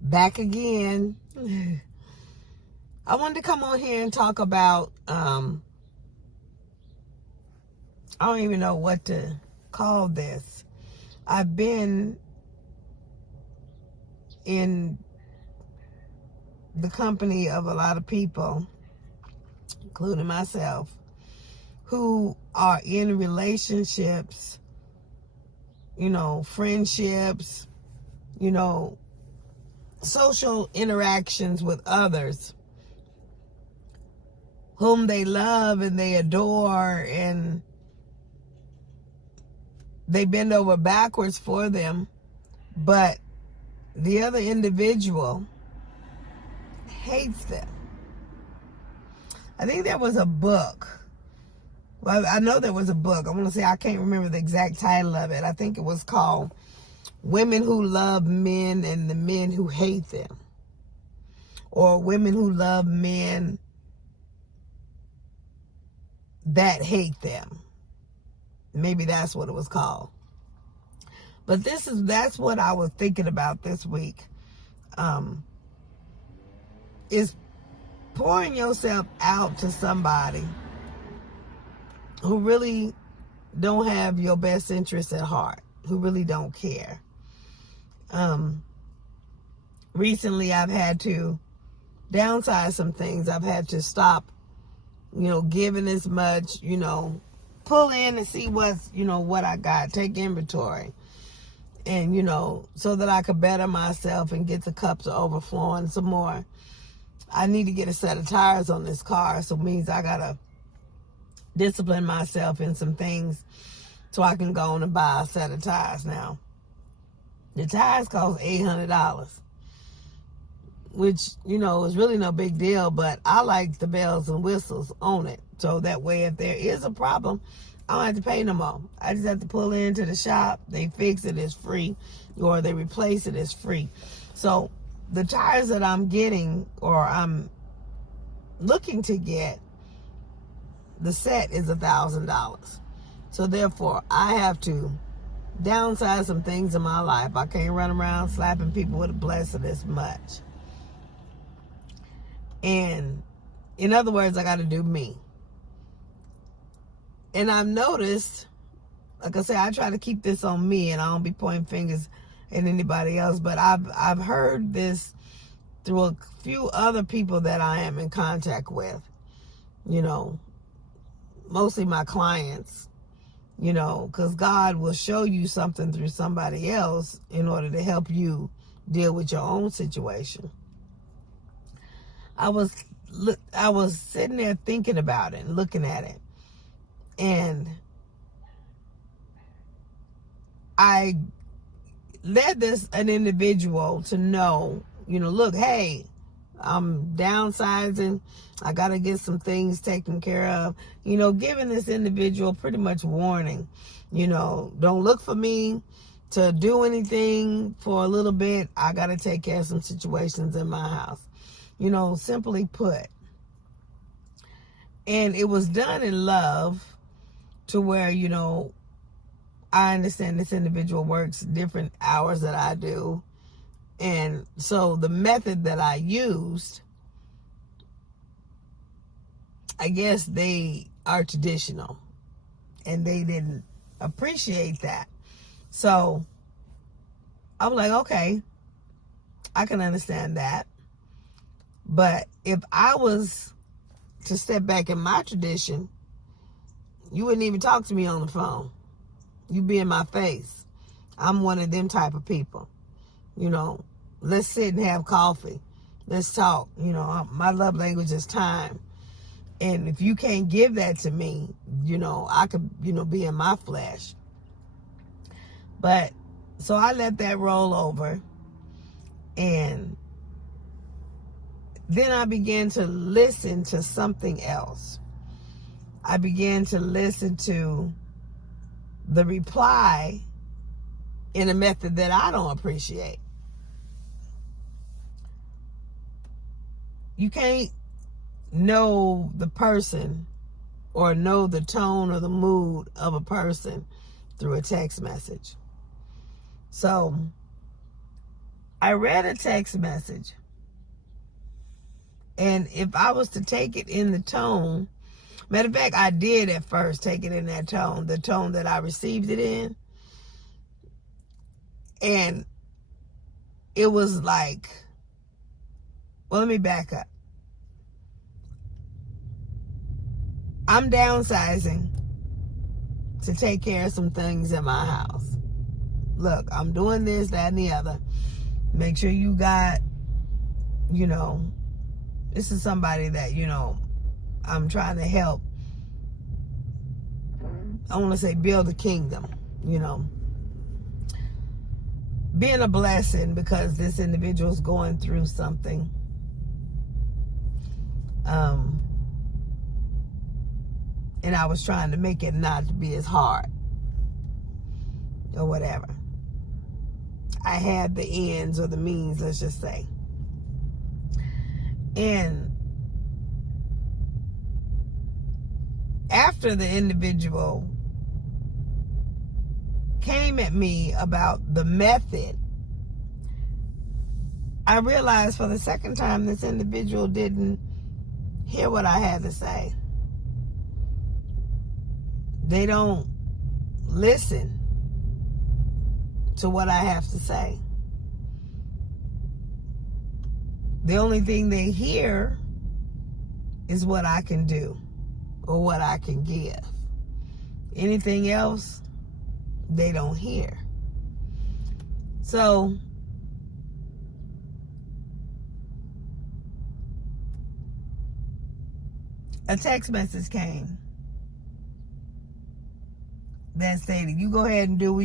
Back again. I wanted to come on here and talk about, I don't even know what to call this. I've been in the company of a lot of people, including myself, who are in relationships, friendships, social interactions with others whom they love and they adore, and they bend over backwards for them, but the other individual hates them. I think there was a book. Well, I know there was a book. I want to say, I can't remember the exact title of it. I think it was called Women Who Love Men and the Men Who Hate Them. Or Women Who Love Men That Hate Them. Maybe that's what it was called. But that's what I was thinking about this week. Is pouring yourself out to somebody who really don't have your best interests at heart, who really don't care. Recently I've had to downsize some things. I've had to stop, giving as much, pull in and see what I got, take inventory. And, so that I could better myself and get the cups overflowing some more. I need to get a set of tires on this car, so it means I got to discipline myself in some things so I can go on and buy a set of tires now. The tires cost $800, which, is really no big deal, but I like the bells and whistles on it. So that way, if there is a problem, I don't have to pay no more. I just have to pull into the shop. They fix it, it's free, or they replace it, it's free. So the tires that I'm getting, or I'm looking to get, the set is $1,000. So therefore, I have to downsize some things in my life. I can't run around slapping people with a blessing as much. And in other words, I got to do me. And I've noticed, like I say, I try to keep this on me, and I don't be pointing fingers at anybody else, but I've heard this through a few other people that I am in contact with, mostly my clients, because God will show you something through somebody else in order to help you deal with your own situation. I was sitting there thinking about it and looking at it, and I led an individual to know, look, hey, I'm downsizing. I got to get some things taken care of. Giving this individual pretty much warning, don't look for me to do anything for a little bit. I got to take care of some situations in my house, simply put. And it was done in love to where, I understand this individual works different hours that I do. And so the method that I used, I guess they are traditional, and they didn't appreciate that. So I was like, okay, I can understand that. But if I was to step back in my tradition, you wouldn't even talk to me on the phone. You be in my face. I'm one of them type of people. Let's sit and have coffee. Let's talk. My love language is time. And if you can't give that to me, I could, be in my flesh. But, so I let that roll over. And then I began to listen to something else. I began to listen to the reply in a method that I don't appreciate. You can't know the person or know the tone or the mood of a person through a text message. So I read a text message, and if I was to take it in the tone, matter of fact, I did at first take it in that tone, the tone that I received it in, and it was like, well, let me back up. I'm downsizing to take care of some things in my house. Look, I'm doing this, that, and the other. Make sure you got, this is somebody that, I'm trying to help. I want to say build a kingdom, being a blessing, because this individual's going through something. And I was trying to make it not to be as hard or whatever. I had the ends or the means, let's just say. And after the individual came at me about the method, I realized for the second time this individual didn't hear what I had to say. They don't listen to what I have to say. The only thing they hear is what I can do or what I can give. Anything else, they don't hear. So a text message came that stated, you go ahead and do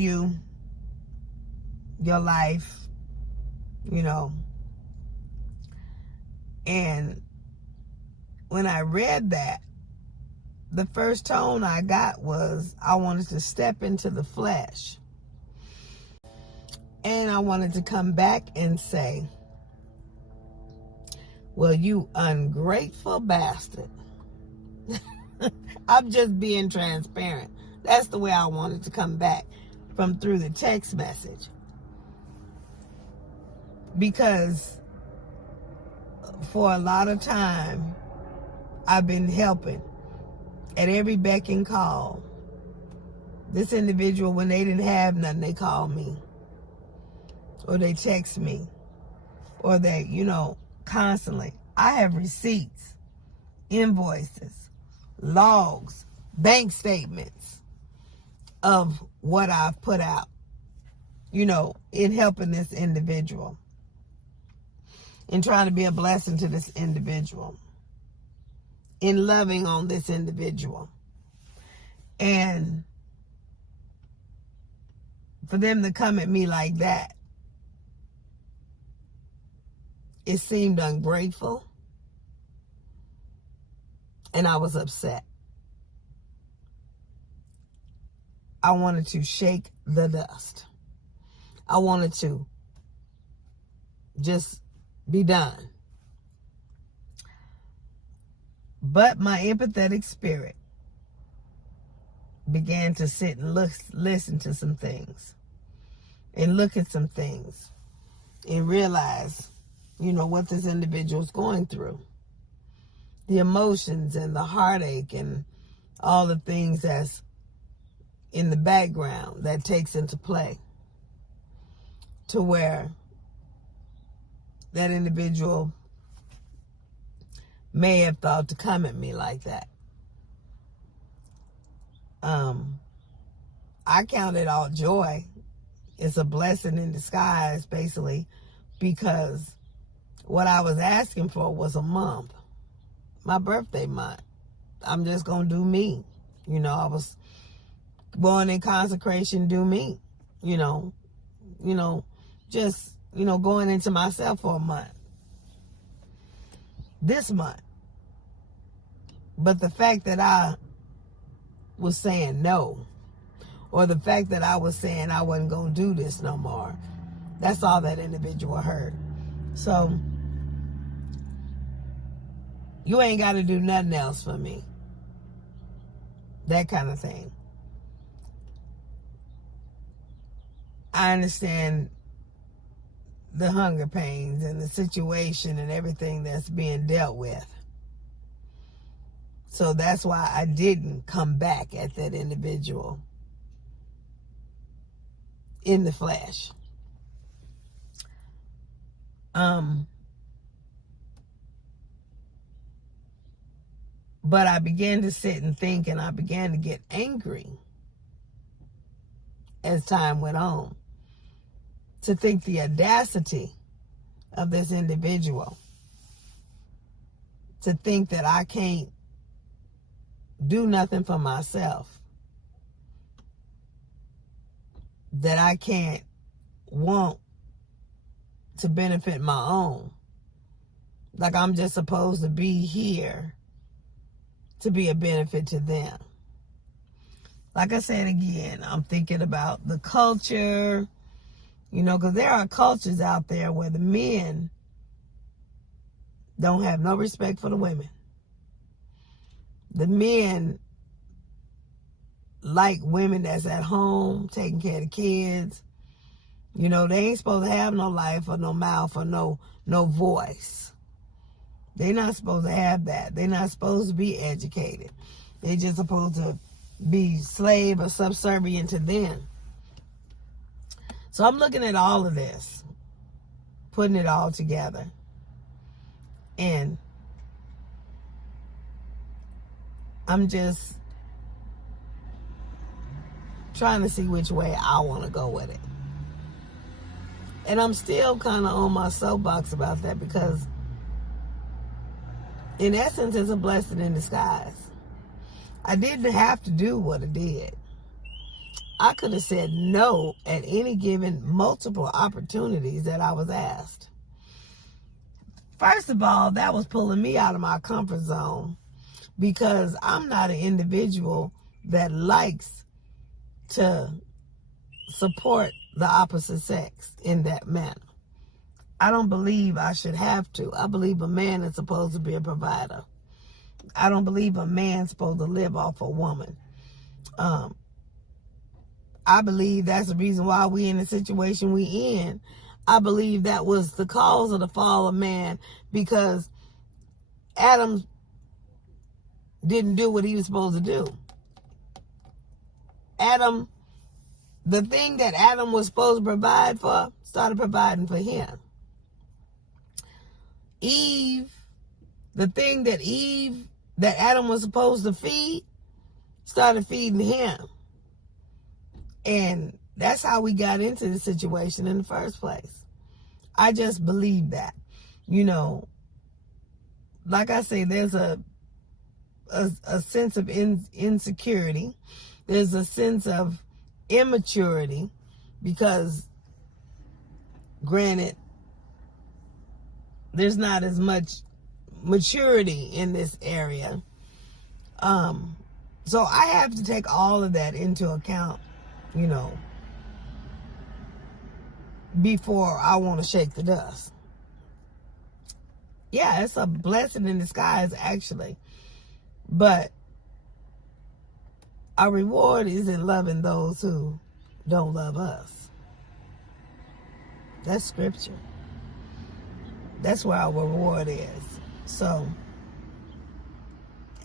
your life, And when I read that, the first tone I got was I wanted to step into the flesh. And I wanted to come back and say, well, you ungrateful bastard. I'm just being transparent. That's the way I wanted to come back from through the text message. Because for a lot of time, I've been helping at every beck and call. This individual, when they didn't have nothing, they called me. Or they text me. Or they, constantly. I have receipts, invoices, logs, bank statements of what I've put out, in helping this individual, in trying to be a blessing to this individual, in loving on this individual. And for them to come at me like that, it seemed ungrateful, and I was upset. I wanted to shake the dust. I wanted to just be done. But my empathetic spirit began to sit and listen to some things and look at some things and realize, what this individual's going through. The emotions and the heartache and all the things that's in the background that takes into play to where that individual may have thought to come at me like that. I count it all joy. It's a blessing in disguise, basically, because what I was asking for was a month, my birthday month. I'm just going to do me. I was born in consecration, do me, just, going into myself for a month. This month. But the fact that I was saying no, or the fact that I was saying I wasn't going to do this no more, that's all that individual heard. So, you ain't got to do nothing else for me. That kind of thing. I understand the hunger pains and the situation and everything that's being dealt with. So that's why I didn't come back at that individual in the flesh. But I began to sit and think, and I began to get angry as time went on, to think the audacity of this individual, to think that I can't do nothing for myself, that I can't want to benefit my own, like I'm just supposed to be here to be a benefit to them. Like I said again, I'm thinking about the culture, because there are cultures out there where the men don't have no respect for the women. The men like women that's at home, taking care of the kids. They ain't supposed to have no life or no mouth or no voice. They're not supposed to have that. They're not supposed to be educated. They're just supposed to be slave or subservient to them. So I'm looking at all of this, putting it all together, and I'm just trying to see which way I want to go with it. And I'm still kind of on my soapbox about that, because in essence, it's a blessing in disguise. I didn't have to do what I did. I could have said no at any given multiple opportunities that I was asked. First of all, that was pulling me out of my comfort zone, because I'm not an individual that likes to support the opposite sex in that manner. I don't believe I should have to. I believe a man is supposed to be a provider. I don't believe a man's supposed to live off a woman. I believe that's the reason why we in the situation we in. I believe that was the cause of the fall of man, because Adam didn't do what he was supposed to do. The thing that Adam was supposed to provide for, started providing for him. Eve, the thing that Adam was supposed to feed, started feeding him. And that's how we got into the situation in the first place. I just believe that. Like I say, there's a sense of insecurity. There's a sense of immaturity, because granted, there's not as much maturity in this area. So I have to take all of that into account, before I want to shake the dust. Yeah, it's a blessing in disguise, actually. But our reward is in loving those who don't love us. That's scripture. That's where our reward is. So,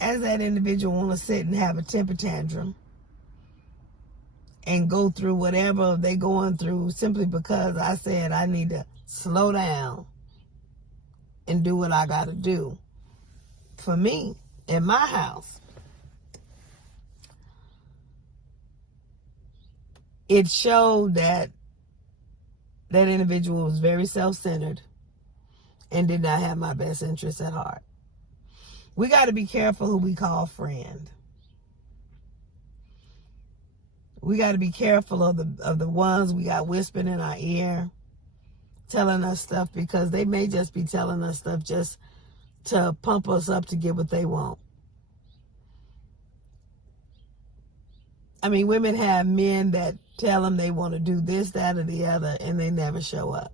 as that individual want to sit and have a temper tantrum and go through whatever they're going through simply because I said I need to slow down and do what I got to do for me in my house, it showed that that individual was very self-centered and did not have my best interests at heart. We got to be careful who we call friend. We got to be careful of the ones we got whispering in our ear, telling us stuff, because they may just be telling us stuff just to pump us up to get what they want. I mean, women have men that tell them they want to do this, that, or the other, and they never show up.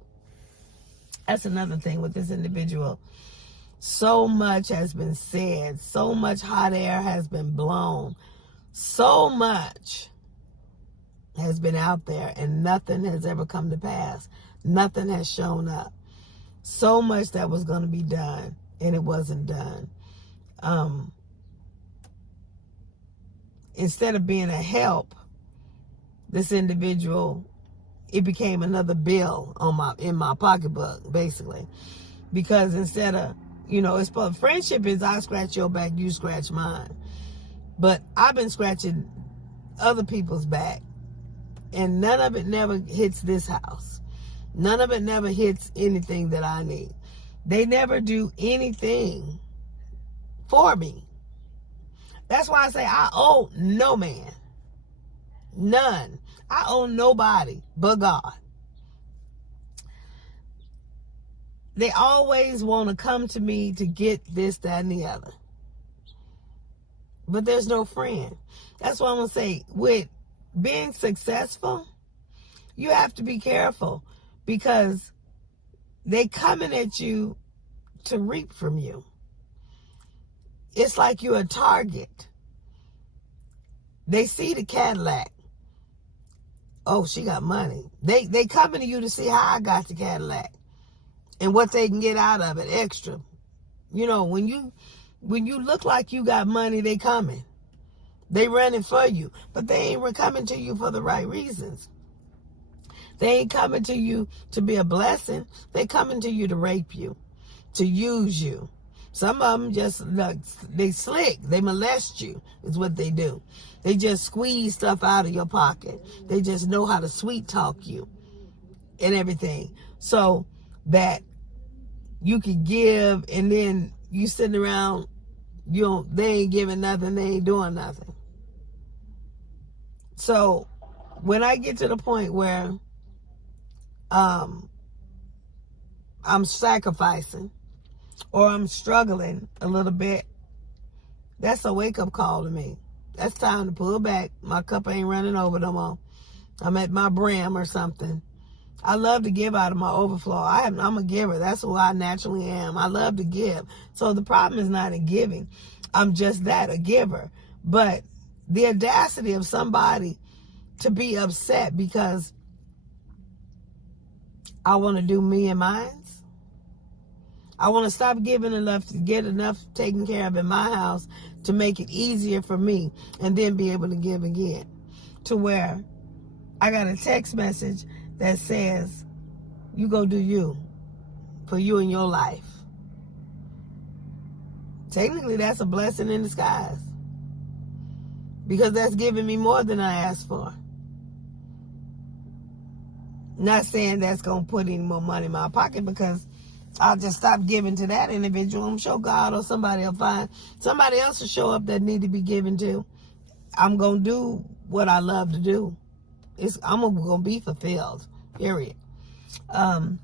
That's another thing with this individual. So much has been said. So much hot air has been blown. So much has been out there, and nothing has ever come to pass. Nothing has shown up. So much that was going to be done, and it wasn't done. Instead of being a help, this individual, it became another bill in my pocketbook, basically. Because instead of, it's friendship is I scratch your back, you scratch mine. But I've been scratching other people's back, and none of it never hits this house. None of it never hits anything that I need. They never do anything for me. That's why I say I owe no man. None. I owe nobody but God. They always want to come to me to get this, that, and the other. But there's no friend. That's what I'm going to say. With being successful, you have to be careful, because they coming at you to reap from you. It's like you're a target. They see the Cadillac. Oh, she got money. They coming to you to see how I got the Cadillac and what they can get out of it extra. When you look like you got money, they coming. They running for you, but they ain't coming to you for the right reasons. They ain't coming to you to be a blessing. They coming to you to rape you, to use you. Some of them just, they slick. They molest you is what they do. They just squeeze stuff out of your pocket. They just know how to sweet talk you and everything, so that you can give, and then you sitting around, they ain't giving nothing, they ain't doing nothing. So when I get to the point where I'm sacrificing, or I'm struggling a little bit, that's a wake-up call to me. That's time to pull back. My cup ain't running over no more. I'm at my brim or something. I love to give out of my overflow. I'm a giver. That's who I naturally am. I love to give. So the problem is not in giving. I'm just that, a giver. But the audacity of somebody to be upset because I want to do me and mine. I want to stop giving enough to get enough taken care of in my house to make it easier for me, and then be able to give again. To where I got a text message that says, you go do you, for you and your life. Technically, that's a blessing in disguise, because that's giving me more than I asked for. Not saying that's going to put any more money in my pocket, because I'll just stop giving to that individual. I'm sure God or somebody will find somebody else will show up that need to be given to. I'm going to do what I love to do. I'm going to be fulfilled, period. I'll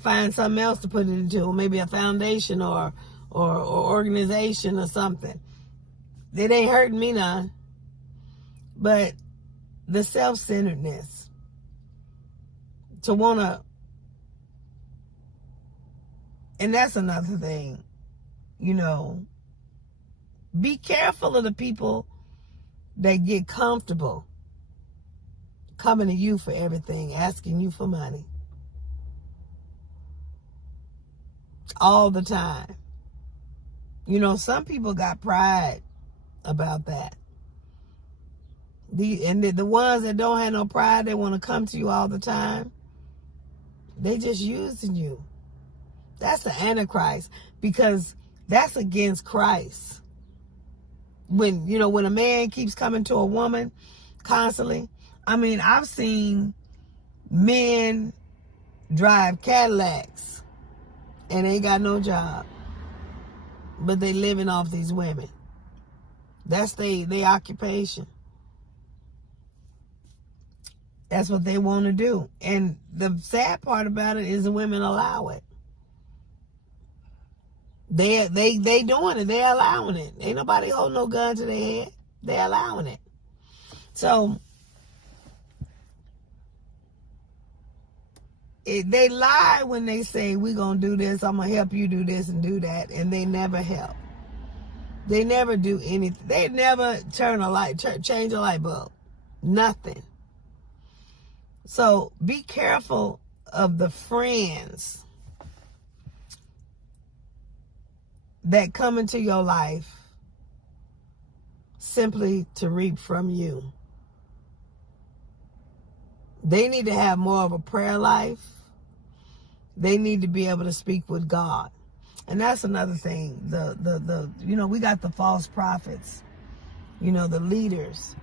find something else to put it into, maybe a foundation or organization or something. It ain't hurting me none. But the self-centeredness, to want to, and that's another thing, be careful of the people that get comfortable coming to you for everything, asking you for money all the time. Some people got pride about that. The ones that don't have no pride, they want to come to you all the time. They just using you. That's the Antichrist, because that's against Christ. When a man keeps coming to a woman constantly, I've seen men drive Cadillacs and ain't got no job, but they living off these women. That's their occupation. That's what they want to do. And the sad part about it is the women allow it. They doing it. They allowing it. Ain't nobody holding no gun to their head. They allowing it. So they lie when they say, we gonna do this, I'm gonna help you do this and do that, and they never help. They never do anything. They never change a light bulb. Nothing. So be careful of the friends that come into your life simply to reap from you. They need to have more of a prayer life. They need to be able to speak with God. And that's another thing. We got the false prophets, the leaders,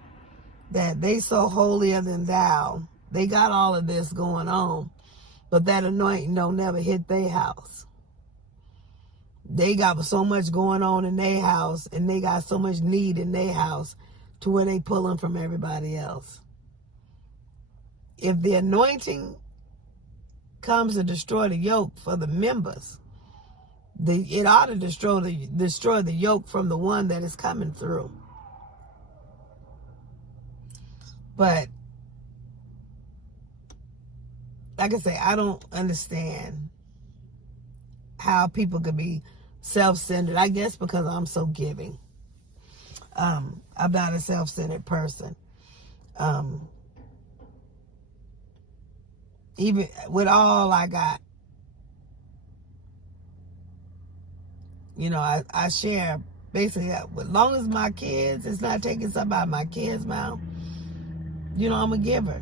that they so holier than thou. They got all of this going on, but that anointing don't never hit their house. They got so much going on in their house, and they got so much need in their house to where they pulling from everybody else. If the anointing comes to destroy the yoke for the members, it ought to destroy the yoke from the one that is coming through. But like I say, I don't understand how people could be self-centered. I guess because I'm so giving. I'm not a self-centered person. Even with all I got, I share basically. As long as my kids, it's not taking something out of my kids' mouth, I'm a giver.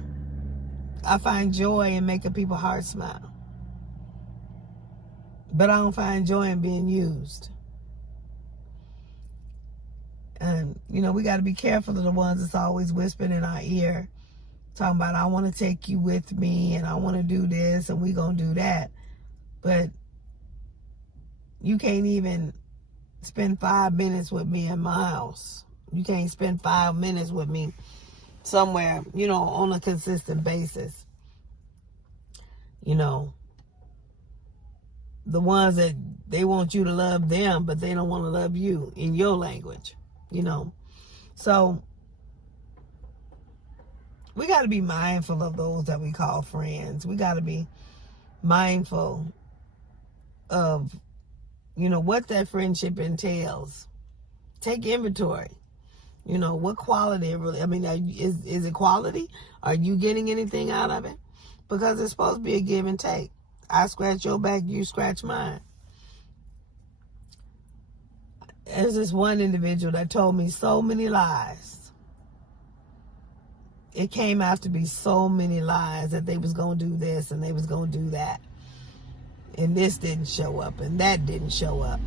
I find joy in making people's hearts smile. But I don't find joy in being used. And, we got to be careful of the ones that's always whispering in our ear, talking about, I want to take you with me, and I want to do this, and we going to do that. But you can't even spend 5 minutes with me in my house. You can't spend 5 minutes with me somewhere, on a consistent basis. The ones that they want you to love them, but they don't want to love you in your language, So we got to be mindful of those that we call friends. We got to be mindful of, what that friendship entails. Take inventory. What quality it really, is it quality? Are you getting anything out of it? Because it's supposed to be a give and take. I scratch your back, you scratch mine. There's this one individual that told me so many lies. It came out to be so many lies that they was going to do this and they was going to do that. And this didn't show up and that didn't show up.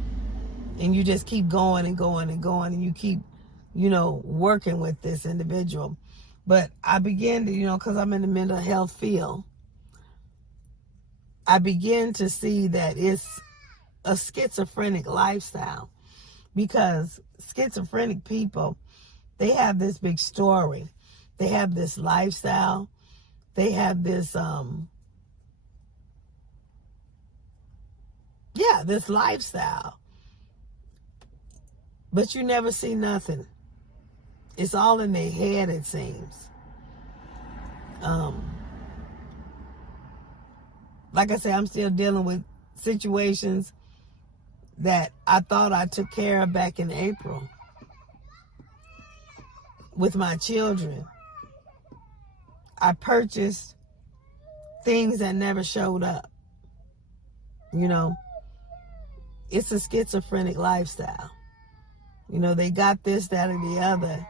And you just keep going and going and going, and you keep, working with this individual. But I began to, because I'm in the mental health field, I begin to see that it's a schizophrenic lifestyle, because schizophrenic people, they have this big story. They have this lifestyle. They have this, this lifestyle. But you never see nothing. It's all in their head, it seems. Like I said, I'm still dealing with situations that I thought I took care of back in April with my children. I purchased things that never showed up. It's a schizophrenic lifestyle. They got this, that, or the other.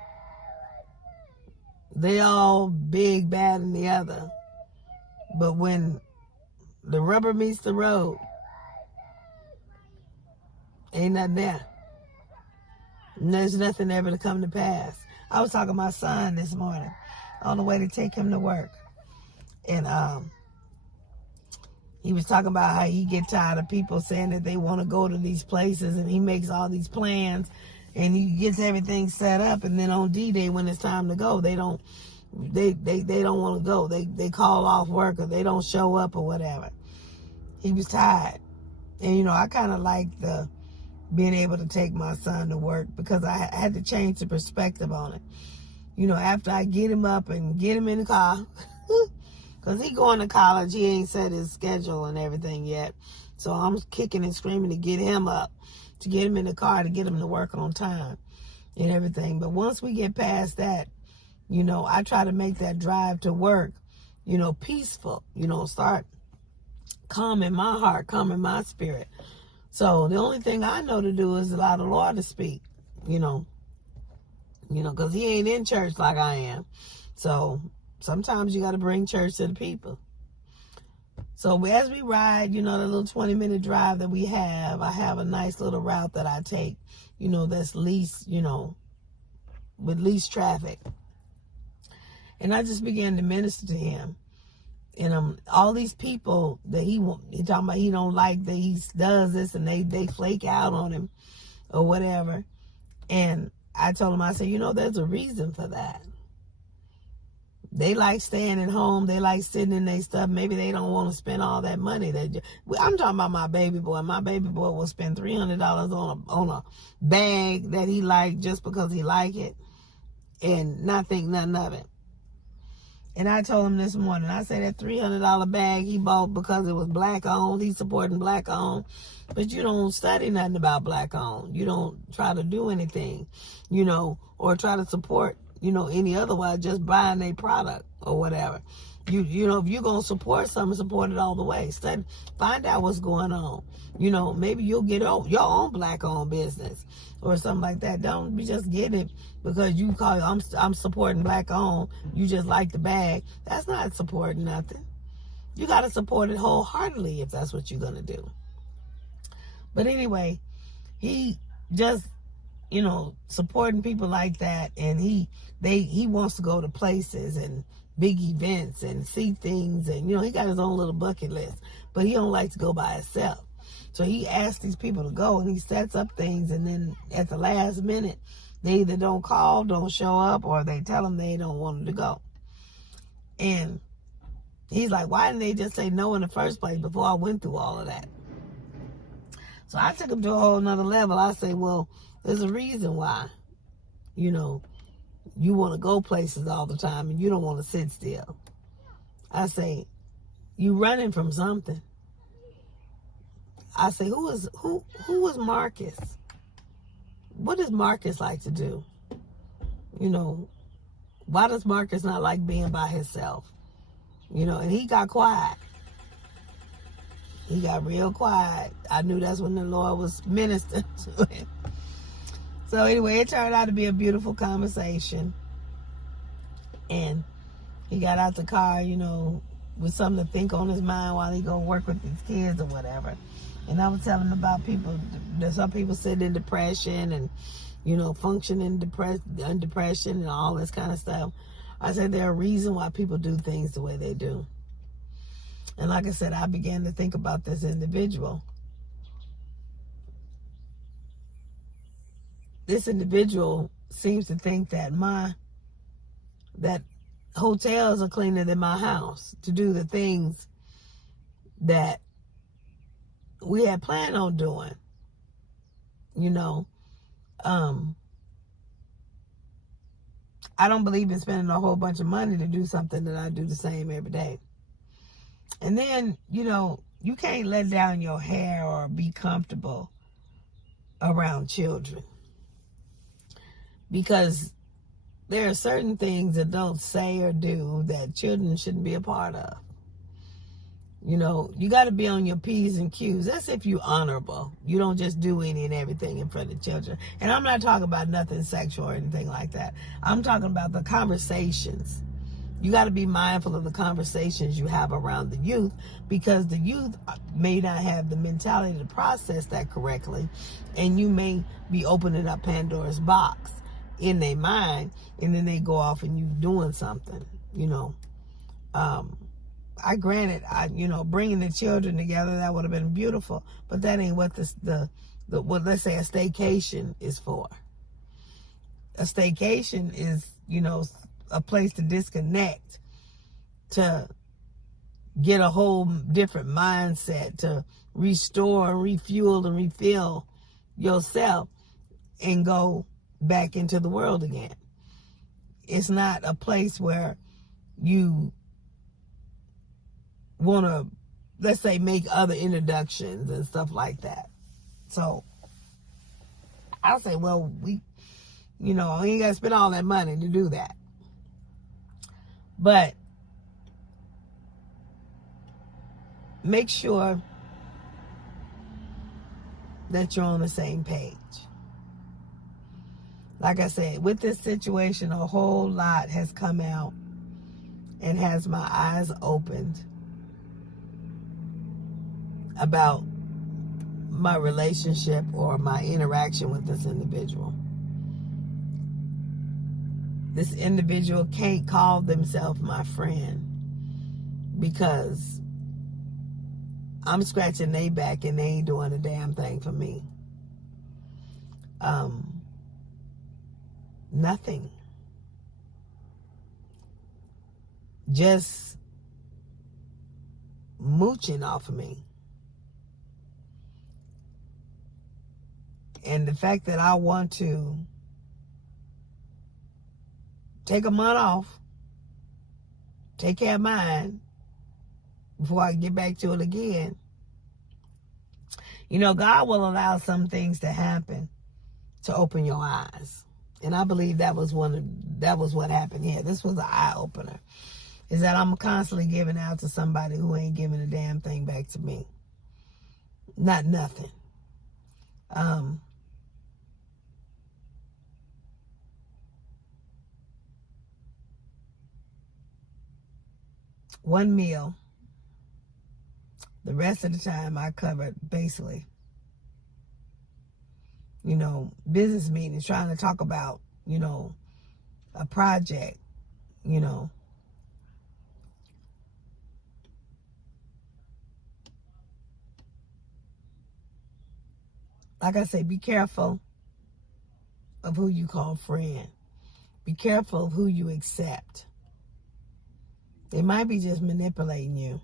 They all big, bad, and the other. But when the rubber meets the road, ain't nothing there. And there's nothing ever to come to pass. I was talking to my son this morning on the way to take him to work. And he was talking about how he get tired of people saying that they want to go to these places, and he makes all these plans and he gets everything set up, and then on D-Day when it's time to go, they don't want to go. They call off work, or they don't show up or whatever. He was tired. And I kind of like being able to take my son to work, because I had to change the perspective on it. After I get him up and get him in the car, because he going to college, he ain't set his schedule and everything yet. So I'm kicking and screaming to get him up, to get him in the car, to get him to work on time and everything. But once we get past that, I try to make that drive to work peaceful, start calming my heart, calming my spirit. So the only thing I know to do is allow the Lord to speak, because he ain't in church like I am. So sometimes you got to bring church to the people. So as we ride, the little 20-minute drive that we have, I have a nice little route that I take, that's least, with least traffic. And I just began to minister to him. And all these people that he talking about he don't like, that he does this, and they flake out on him or whatever. And I told him, I said, there's a reason for that. They like staying at home. They like sitting in their stuff. Maybe they don't want to spend all that money. I'm talking about my baby boy. My baby boy will spend $300 on a bag that he liked just because he like it and not think nothing of it. And I told him this morning, I said that $300 bag he bought because it was black owned. He's supporting black owned. But you don't study nothing about black owned. You don't try to do anything, or try to support, any otherwise, just buying a product or whatever. If you're going to support something, support it all the way. Study, find out what's going on. Maybe you'll get your own black-owned business or something like that. Don't be just getting it because you call I'm supporting black-owned. You just like the bag. That's not supporting nothing. You got to support it wholeheartedly if that's what you're going to do. But anyway, he just, supporting people like that, and he wants to go to places and big events and see things, and he got his own little bucket list, but he don't like to go by himself. So he asks these people to go, and he sets up things, and then at the last minute, they either don't call, don't show up, or they tell him they don't want him to go. And he's like, why didn't they just say no in the first place before I went through all of that? So I took him to a whole nother level. I say, well, there's a reason why, you want to go places all the time and you don't want to sit still. I say, you running from something. I say, who is Marcus? What does Marcus like to do? Why does Marcus not like being by himself? And he got quiet. He got real quiet. I knew that's when the Lord was ministering to him. So anyway, it turned out to be a beautiful conversation. And he got out the car, with something to think on his mind while he go work with his kids or whatever. And I was telling him about people, there's some people sitting in depression and, functioning depression and all this kind of stuff. I said there are reasons why people do things the way they do. And like I said, I began to think about this individual. This individual seems to think that that hotels are cleaner than my house to do the things that we had planned on doing. I don't believe in spending a whole bunch of money to do something that I do the same every day. And then, you can't let down your hair or be comfortable around children. Because there are certain things adults say or do that children shouldn't be a part of. You got to be on your P's and Q's. That's if you're honorable. You don't just do any and everything in front of children. And I'm not talking about nothing sexual or anything like that. I'm talking about the conversations. You got to be mindful of the conversations you have around the youth, because the youth may not have the mentality to process that correctly, and you may be opening up Pandora's box in their mind, and then they go off and you doing something. I granted, bringing the children together, that would have been beautiful, but that ain't what what let's say a staycation is for. A staycation is, a place to disconnect, to get a whole different mindset, to restore and refuel and refill yourself and go back into the world again. It's not a place where you want to, let's say, make other introductions and stuff like that. So I'll say, well, we ain't got to spend all that money to do that. But make sure that you're on the same page. Like I said, with this situation, a whole lot has come out and has my eyes opened about my relationship or my interaction with this individual. This individual can't call themselves my friend because I'm scratching their back and they ain't doing a damn thing for me. Nothing. Just mooching off of me. And the fact that I want to take a month off, take care of mine before I get back to it again. You know, God will allow some things to happen to open your eyes. And I believe that was what happened here. This was an eye opener. Is that I'm constantly giving out to somebody who ain't giving a damn thing back to me. Not nothing. One meal. The rest of the time I covered basically, you know, business meetings, trying to talk about, you know, a project, you know. Like I say, be careful of who you call friend. Be careful of who you accept. They might be just manipulating you.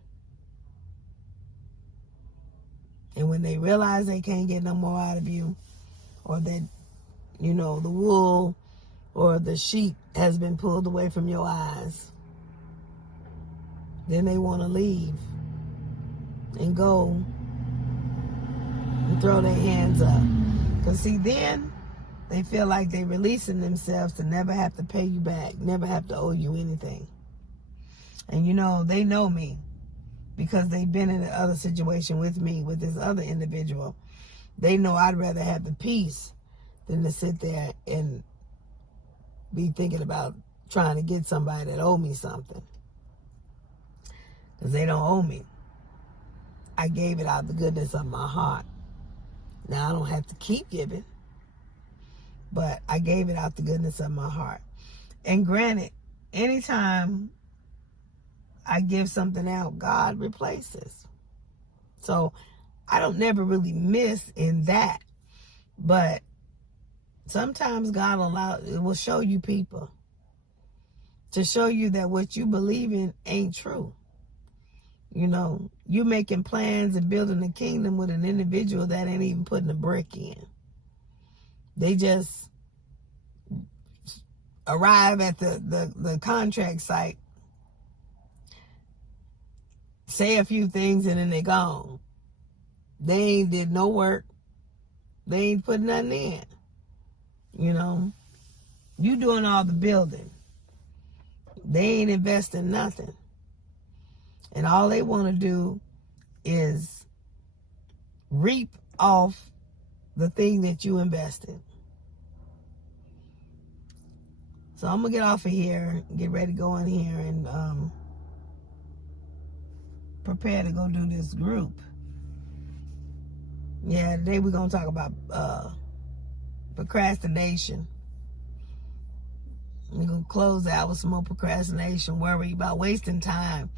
And when they realize they can't get no more out of you, or that, you know, the wool or the sheet has been pulled away from your eyes, then they want to leave and go and throw their hands up. Because see, then they feel like they're releasing themselves to never have to pay you back, never have to owe you anything. And you know, they know me because they've been in the other situation with me, with this other individual. They know I'd rather have the peace than to sit there and be thinking about trying to get somebody that owe me something. Because they don't owe me. I gave it out the goodness of my heart. Now, I don't have to keep giving, but I gave it out the goodness of my heart. And granted, anytime I give something out, God replaces. So I don't never really miss in that. But sometimes God will show you people to show you that what you believe in ain't true. You know, you making plans and building a kingdom with an individual that ain't even putting a brick in. They just arrive at the contract site, say a few things, and then they gone. They ain't did no work. They ain't put nothing in. You know, you doing all the building. They ain't investing nothing. And all they want to do is reap off the thing that you invested. So I'm going to get off of here, get ready to go in here and prepare to go do this group. Yeah, today we're going to talk about procrastination. We're going to close out with some more procrastination, worry about wasting time.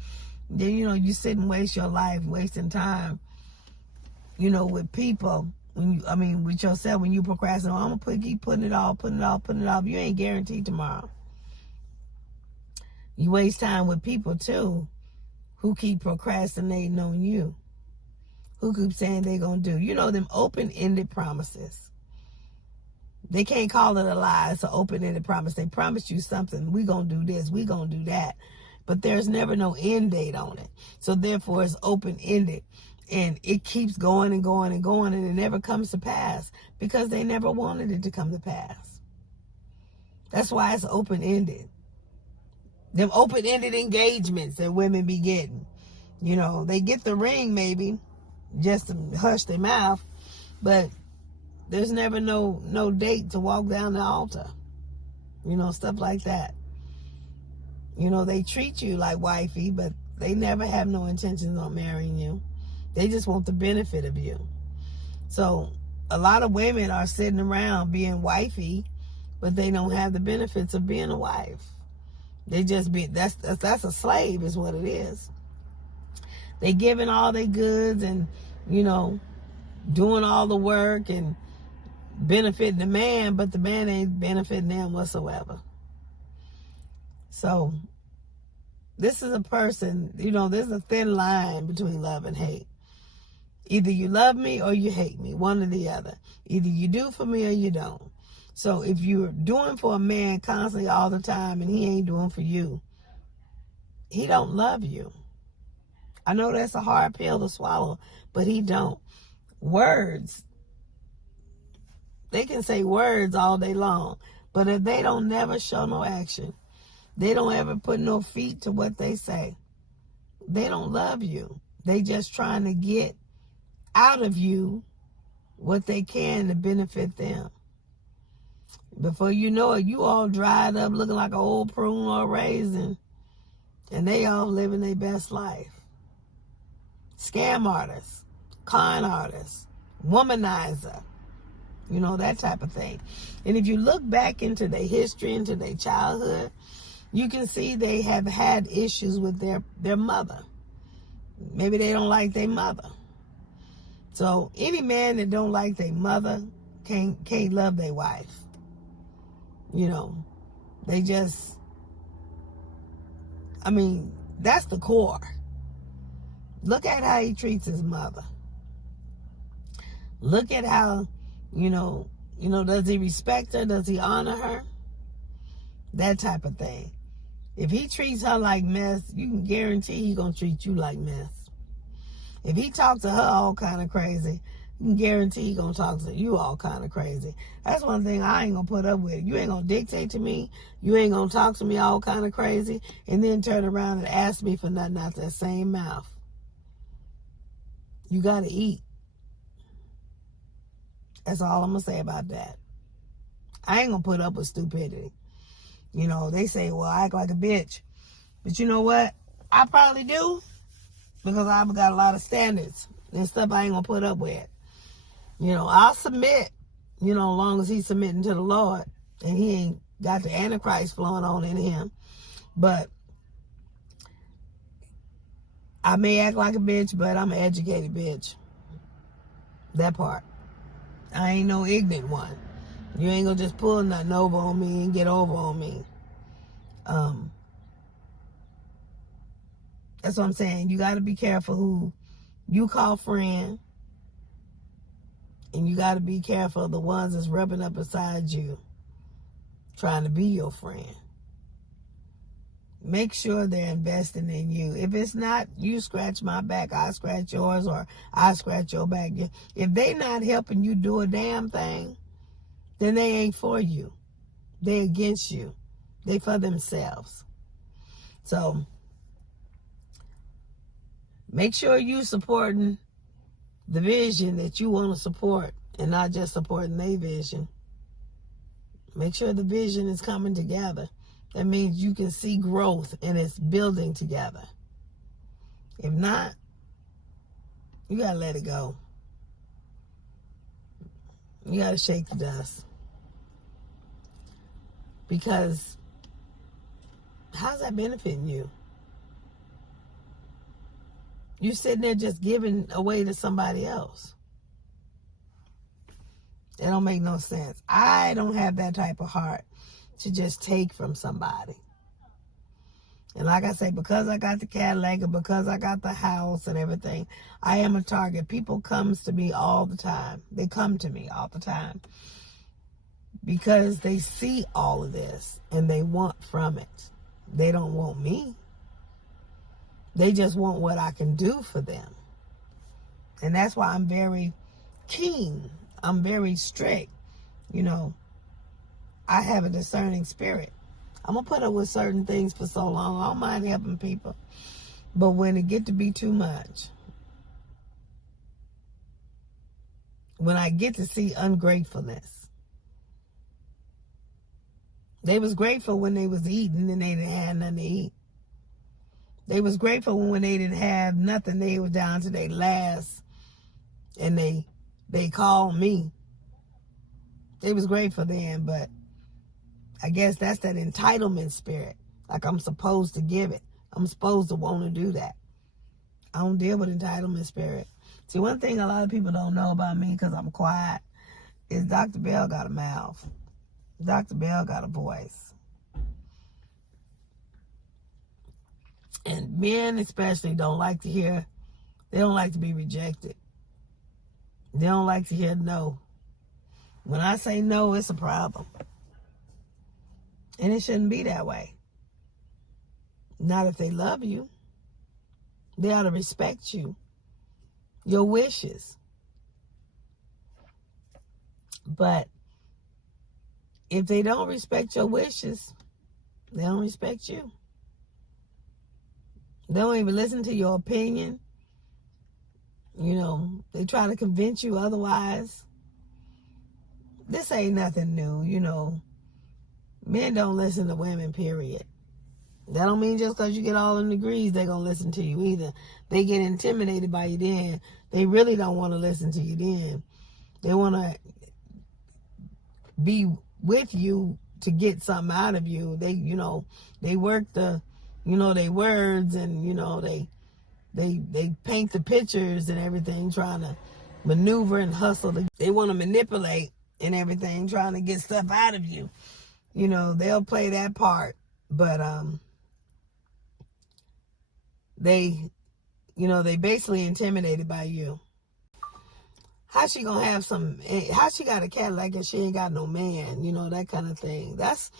Then, you know, you sit and waste your life wasting time, you know, with people. With yourself, when you procrastinate, I'm going to keep putting it off. You ain't guaranteed tomorrow. You waste time with people, too, who keep procrastinating on you, who keep saying they're going to do. You know, them open-ended promises. They can't call it a lie. It's an open-ended promise. They promise you something. We're going to do this. We're going to do that. But there's never no end date on it. So therefore, it's open-ended. And it keeps going and going and going, and it never comes to pass because they never wanted it to come to pass. That's why it's open-ended. Them open-ended engagements that women be getting. You know, they get the ring maybe just to hush their mouth, but there's never no date to walk down the altar. You know, stuff like that. You know, they treat you like wifey, but they never have no intentions on marrying you. They just want the benefit of you. So a lot of women are sitting around being wifey, but they don't have the benefits of being a wife. They just be, that's a slave is what it is. They giving all their goods and, you know, doing all the work and benefiting the man, but the man ain't benefiting them whatsoever. So this is a person, you know, there's a thin line between love and hate. Either you love me or you hate me, one or the other. Either you do for me or you don't. So if you're doing for a man constantly all the time and he ain't doing for you, he don't love you. I know that's a hard pill to swallow, but he don't. Words, they can say words all day long, but if they don't never show no action, they don't ever put no feet to what they say, they don't love you. They just trying to get out of you what they can to benefit them. Before you know it, you all dried up looking like an old prune or a raisin, and they all living their best life. Scam artists, con artists, womanizer, you know, that type of thing. And if you look back into their history, into their childhood, you can see they have had issues with their mother. Maybe they don't like their mother. So any man that don't like their mother can't love their wife. You know, they just, I mean, that's the core. Look at how he treats his mother. Look at how, you know, does he respect her? Does he honor her? That type of thing. If he treats her like mess, you can guarantee he's going to treat you like mess. If he talks to her all kind of crazy, you can guarantee he's going to talk to you all kind of crazy. That's one thing I ain't going to put up with. You ain't going to dictate to me. You ain't going to talk to me all kind of crazy and then turn around and ask me for nothing out that same mouth. You got to eat. That's all I'm going to say about that. I ain't going to put up with stupidity. You know, they say, well, I act like a bitch. But you know what? I probably do, because I've got a lot of standards and stuff I ain't going to put up with. You know, I'll submit, you know, as long as he's submitting to the Lord and he ain't got the Antichrist flowing on in him. But I may act like a bitch, but I'm an educated bitch. That part. I ain't no ignorant one. You ain't gonna just pull nothing over on me and get over on me. That's what I'm saying. You got to be careful who you call friend. And you got to be careful of the ones that's rubbing up beside you, trying to be your friend. Make sure they're investing in you. If it's not, you scratch my back, I scratch yours, or I scratch your back. If they not helping you do a damn thing, then they ain't for you. They against you. They for themselves. So make sure you supporting the vision that you want to support and not just supporting their vision. Make sure the vision is coming together. That means you can see growth and it's building together. If not, you got to let it go. You got to shake the dust. Because how's that benefiting you? You're sitting there just giving away to somebody else. It don't make no sense. I don't have that type of heart to just take from somebody. And like I say, because I got the Cadillac and because I got the house and everything, I am a target. People comes to me all the time. They come to me all the time because they see all of this and they want from it. They don't want me. They just want what I can do for them. And that's why I'm very keen. I'm very strict. You know, I have a discerning spirit. I'm going to put up with certain things for so long. I don't mind helping people. But when it get to be too much, when I get to see ungratefulness, they was grateful when they was eating and they didn't have nothing to eat. They was grateful when they didn't have nothing. They were down to their last, and they called me. They was grateful then, but I guess that's that entitlement spirit. Like I'm supposed to give it. I'm supposed to want to do that. I don't deal with entitlement spirit. See, one thing a lot of people don't know about me because I'm quiet is Dr. Bell got a mouth. Dr. Bell got a voice. And men especially don't like to hear, they don't like to be rejected. They don't like to hear no. When I say no, it's a problem. And it shouldn't be that way. Not if they love you. They ought to respect you, your wishes. But if they don't respect your wishes, they don't respect you. They don't even listen to your opinion. You know, they try to convince you otherwise. This ain't nothing new, you know. Men don't listen to women, period. That don't mean just because you get all them degrees, they're going to listen to you either. They get intimidated by you then. They really don't want to listen to you then. They want to be with you to get something out of you. They, you know, they work the, you know, they words and, you know, they paint the pictures and everything, trying to maneuver and hustle. They want to manipulate and everything, trying to get stuff out of you. You know, they'll play that part. But, they, you know, they basically intimidated by you. How she gonna have how she got a Cadillac and she ain't got no man, you know, that kind of thing. That's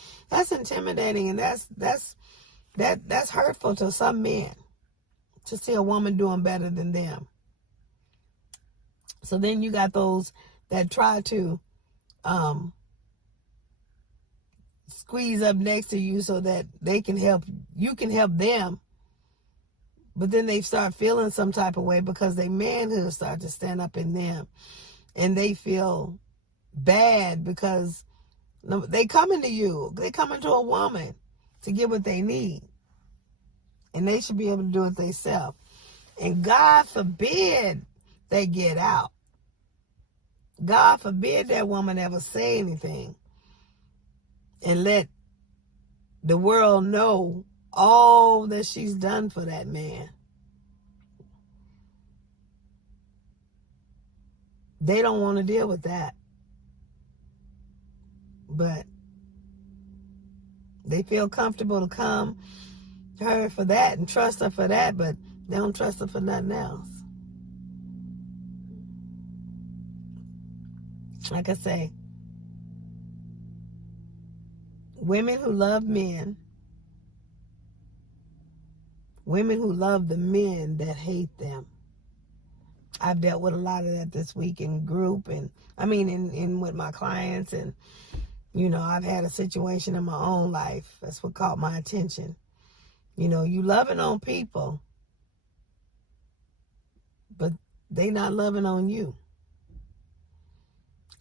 intimidating, and that's hurtful to some men to see a woman doing better than them. So then you got those that try to squeeze up next to you so that they can help, you can help them. But then they start feeling some type of way because their manhood start to stand up in them. And they feel bad because they coming to you. They coming to a woman to get what they need. And they should be able to do it themselves. And God forbid they get out. God forbid that woman ever say anything and let the world know all that she's done for that man. They don't want to deal with that. But they feel comfortable to come to her for that and trust her for that, but they don't trust her for nothing else. Like I say, women who love men, women who love the men that hate them. I've dealt with a lot of that this week in group, and I mean in with my clients, and you know, I've had a situation in my own life. That's what caught my attention. You know, you loving on people, but they not loving on you.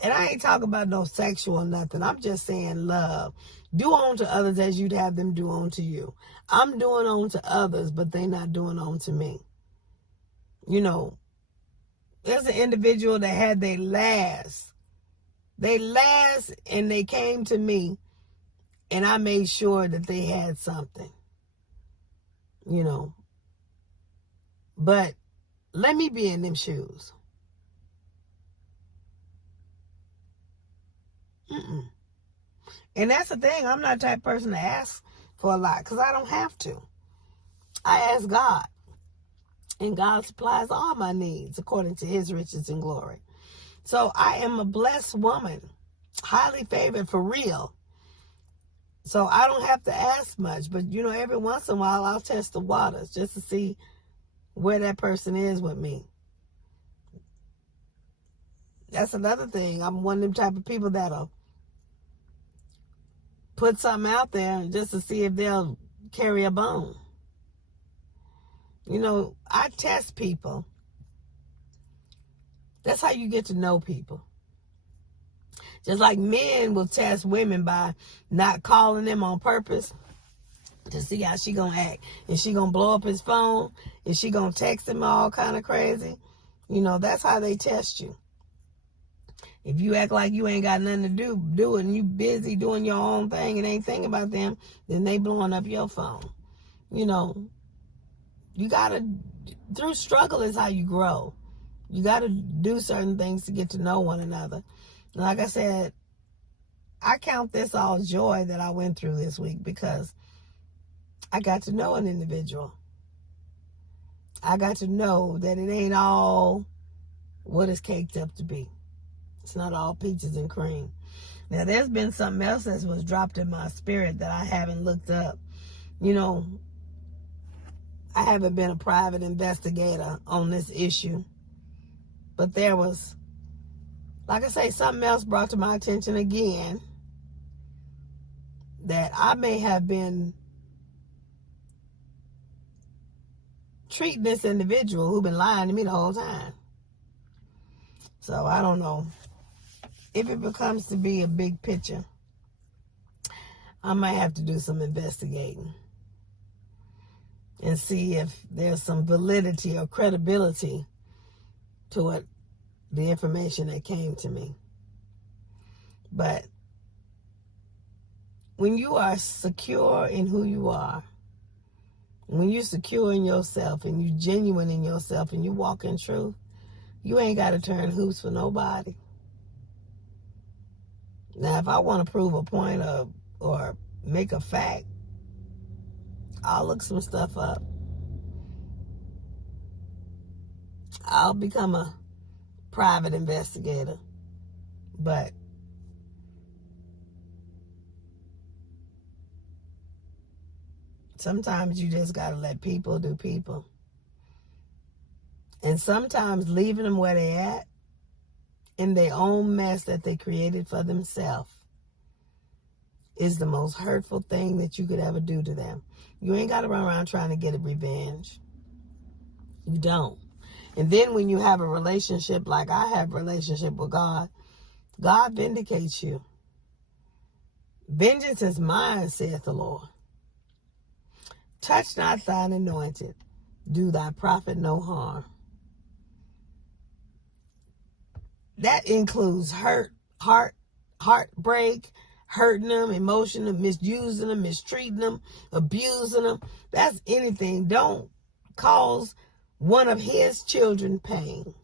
And I ain't talking about no sexual nothing. I'm just saying love. Do on to others as you'd have them do on to you. I'm doing on to others, but they not doing on to me. You know, there's an individual that had their last, and they came to me, and I made sure that they had something, you know. But let me be in them shoes. And that's the thing. I'm not the type of person to ask for a lot because I don't have to. I ask God. And God supplies all my needs according to his riches and glory. So I am a blessed woman, highly favored for real. So I don't have to ask much, but you know, every once in a while I'll test the waters just to see where that person is with me. That's another thing. I'm one of them type of people that'll put something out there just to see if they'll carry a bone. You know, I test people. That's how you get to know people. Just like men will test women by not calling them on purpose to see how she gonna act. Is she gonna blow up his phone? Is she gonna text him all kind of crazy? You know, that's how they test you. If you act like you ain't got nothing to do it, and you busy doing your own thing and ain't thinking about them, then they blowing up your phone. You know, you gotta, through struggle is how you grow. You gotta do certain things to get to know one another. Like I said, I count this all joy that I went through this week because I got to know an individual. I got to know that it ain't all what it's caked up to be. It's not all peaches and cream. Now, there's been something else that was dropped in my spirit that I haven't looked up. You know, I haven't been a private investigator on this issue. But there was, like I say, something else brought to my attention again that I may have been treating this individual who been lying to me the whole time. So I don't know. If it becomes to be a big picture, I might have to do some investigating and see if there's some validity or credibility to what the information that came to me. But when you are secure in who you are, when you're secure in yourself and you're genuine in yourself and you walk in truth, you ain't got to turn hoops for nobody. Now, if I want to prove a point or make a fact, I'll look some stuff up. I'll become a private investigator. But sometimes you just got to let people do people. And sometimes leaving them where they at in their own mess that they created for themselves is the most hurtful thing that you could ever do to them. You ain't got to run around trying to get a revenge. You don't. And then when you have a relationship like I have a relationship with God, God vindicates you. Vengeance is mine, saith the Lord. Touch not thine anointed. Do thy prophet no harm. That includes heartbreak, hurting them, emotional, misusing them, mistreating them, abusing them. That's anything. Don't cause one of his children pain,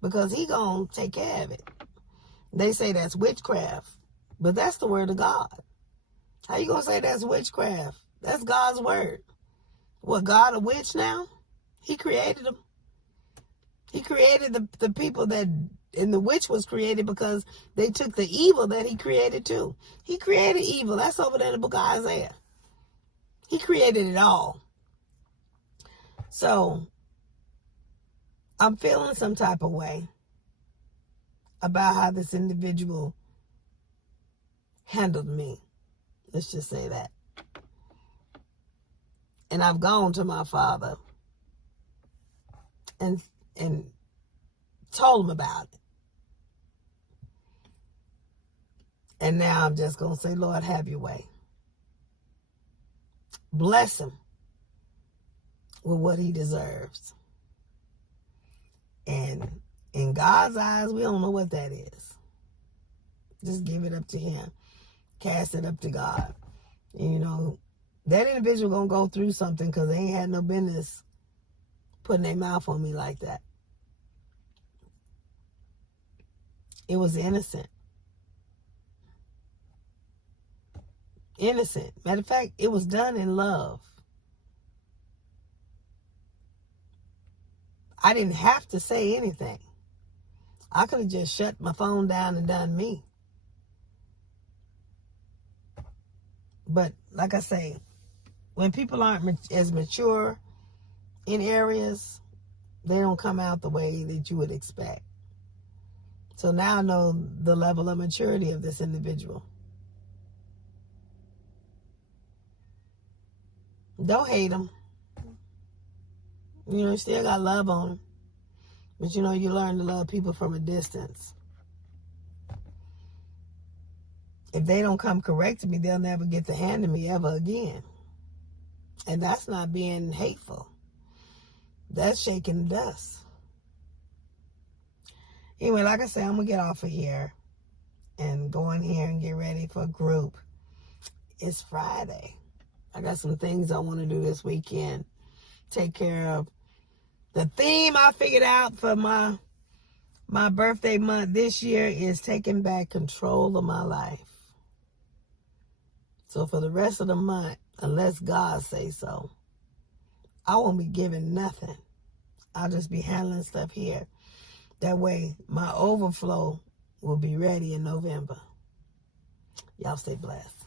because he gonna take care of it. They say that's witchcraft, but that's the word of God. How you gonna say that's witchcraft? That's God's word. What, God a witch now? He created them. He created the people that, and the witch was created because they took the evil that he created too. He created evil. That's over there in the book of Isaiah. He created it all. So I'm feeling some type of way about how this individual handled me. Let's just say that. And I've gone to my father and told him about it. And now I'm just going to say, Lord, have your way. Bless him with what he deserves. And in God's eyes, we don't know what that is. Just give it up to him. Cast it up to God. And, you know, that individual going to go through something because they ain't had no business putting their mouth on me like that. It was innocent. Innocent. Matter of fact, it was done in love. I didn't have to say anything. I could have just shut my phone down and done me. But like I say, when people aren't as mature in areas, they don't come out the way that you would expect. So now I know the level of maturity of this individual. Don't hate them. You know, you still got love on them. But you know, you learn to love people from a distance. If they don't come correct to me, they'll never get the hand of me ever again. And that's not being hateful. That's shaking the dust. Anyway, like I said, I'm going to get off of here and go in here and get ready for a group. It's Friday. I got some things I want to do this weekend. Take care of. The theme I figured out for my birthday month this year is taking back control of my life. So for the rest of the month, unless God say so, I won't be giving nothing. I'll just be handling stuff here. That way, my overflow will be ready in November. Y'all stay blessed.